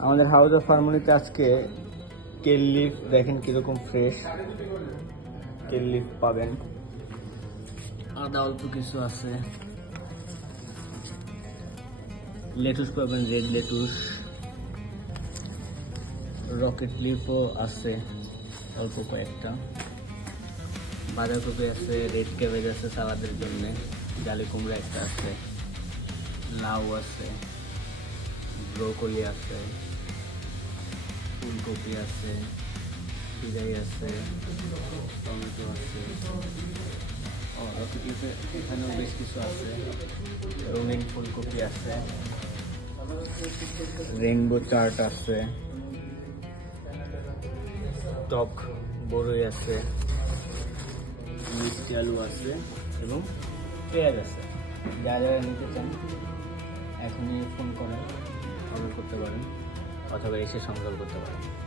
আমাদের house of হারমোনিতে আজকে কেল leaf দেখেন কীরকম ফ্রেশ। কেল লিফ পাবেন। আদা অল্প কিছু আছে। লেটুস পাবেন, রেড লেটুস। রকেট লিফও আছে, অল্প কয়েকটা। বাঁধাকপি আছে, রেড ক্যাবেজ আছে সালাদের জন্য। জালি কুমড়া একটা আছে। লাউ আছে। ব্রোকলি আছে। ফুলকপি আছে পিজাই আছে, টমেটো আছে। এখানেও বেশ কিছু আছে। রঙিন ফুলকপি আছে। রেইনবো চার্ট আছে। টক বড়ই আছে। মিষ্টি আলু আছে এবং পেঁয়াজ আছে। যা যারা নিতে চান, এখনই ফোন করেন অর্ডার করতে পারেন। অথবা এসে সংগ্রহ করতে পারেন।